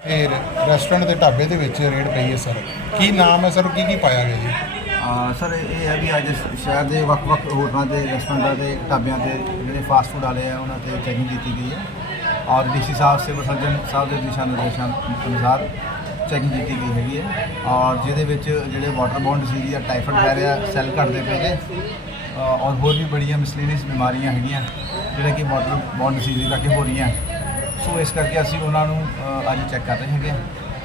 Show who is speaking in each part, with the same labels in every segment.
Speaker 1: ਇਹ ਰੈਸਟੋਰੈਂਟ ਦੇ ਢਾਬੇ ਦੇ ਵਿੱਚ ਰੇਡ ਪਈ ਹੈ ਸਰ। ਕੀ ਨਾਮ ਹੈ ਸਰ? ਕੀ ਕੀ ਪਾਇਆ ਗਿਆ ਜੀ?
Speaker 2: ਆ ਸਰ ਇਹ ਹੈ ਵੀ ਅੱਜ ਸ਼ਹਿਰ ਦੇ ਵੱਖ-ਵੱਖ ਹੋਟਲਾਂ ਤੇ ਰੈਸਟੋਰੈਂਟਾਂ ਤੇ ਢਾਬਿਆਂ ਤੇ ਜਿਹੜੇ ਫਾਸਟ ਫੂਡ ਵਾਲੇ ਆ ਉਹਨਾਂ ਤੇ ਚੈਕਿੰਗ ਕੀਤੀ ਗਈ ਹੈ। ਔਰ DC sahib civil surgeon sahib ਦੇ ਦਿਸ਼ਾ ਨਿਰਦੇਸ਼ਾਂ ਅਨੁਸਾਰ ਚੈਕਿੰਗ ਕੀਤੀ ਗਈ ਹੈਗੀ ਹੈ। ਔਰ ਜਿਹਦੇ ਵਿੱਚ ਜਿਹੜੇ ਵਾਟਰ ਬੌਂਡ ਡਿਸੀਜ਼ ਜਾਂ ਟਾਈਫਾਇਡ ਵਗੈਰਾ ਸੈੱਲ ਘਟਦੇ ਪਏ ਨੇ ਅ, ਔਰ ਹੋਰ ਵੀ ਬੜੀਆਂ ਮਿਸਲੀਨੀਅਸ ਬਿਮਾਰੀਆਂ ਹੈਗੀਆਂ ਜਿਹੜੇ ਕਿ ਵਾਟਰ ਬੌਂਡ ਡਿਸੀਜ਼ ਕਰਕੇ ਹੋ ਰਹੀਆਂ। ਸੋ ਇਸ ਕਰਕੇ ਅਸੀਂ ਉਹਨਾਂ ਨੂੰ ਅ, ਅੱਜ ਚੈੱਕ ਕਰ ਰਹੇ ਹੈਗੇ ਹਾਂ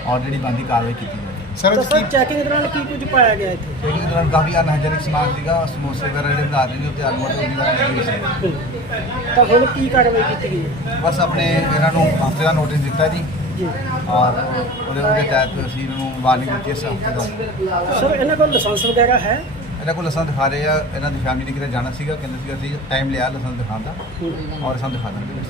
Speaker 2: ਔਰ ਜਿਹੜੀ ਬੰਦੀ ਕਾਰਵਾਈ ਕੀਤੀ ਜਾਏਗੀ।
Speaker 1: ਸਰ
Speaker 3: ਤਾਂ
Speaker 1: ਕੀ
Speaker 3: ਸਰ ਚੈਕਿੰਗ ਦੌਰਾਨ ਕੀ ਕੁਝ ਪਾਇਆ ਗਿਆ ਇੱਥੇ?
Speaker 2: ਚੈਕਿੰਗ ਦੌਰਾਨ ਕਾਫੀ ਅਨਹਾਈਜੈਨਿਕ ਸਮਾਨ ਸੀਗਾ ਸਮੋਸੇ ਵਗੈਰਾ ਜਿਹੜੇ ਬਣਾ ਰਹੇ ਨੇ ਉੱਤੇ ਆਲੂ ਵਾਲੇ ਤਰ੍ਹਾਂ ਲੱਗੀ ਹੋਈ ਸੀ
Speaker 3: ਤਾਂ ਹੁਣ ਕੀ ਕਾਰਵਾਈ ਕੀਤੀ ਗਈ ਹੈ?
Speaker 2: ਬਸ ਆਪਣੇ ਇਹਨਾਂ ਨੂੰ ਹਫ਼ਤੇ ਦਾ ਨੋਟਿਸ ਦਿੱਤਾ ਜੀ।
Speaker 3: ਜੀ।
Speaker 2: ਔਰ ਉਹਦੇ ਉਹਦੇ ਤਹਿਤ ਅਸੀਂ ਇਹਨਾਂ ਨੂੰ ਵਾਰਨਿੰਗ ਦਿੱਤੀ ਇਸ ਹਫ਼ਤੇ
Speaker 3: ਸਰ ਇਹਨਾਂ ਕੋਲ ਲਾਇਸੈਂਸ ਵਗੈਰਾ ਹੈ?
Speaker 2: ਇਹਨਾਂ ਕੋਲ ਲਸਣ ਦਿਖਾ ਰਹੇ ਆ ਇਹਨਾਂ ਦੀ ਫੈਮਿਲੀ ਨੇ ਕਿਤੇ ਜਾਣਾ ਸੀਗਾ ਕਹਿੰਦੇ ਸੀ ਅਸੀਂ ਟਾਈਮ ਲਿਆ ਲਸਣ ਦਿਖਾਉਣ ਦਾ। ਔਰ ਲਸਣ ਦਿਖਾ ਦਾਂਗੇ।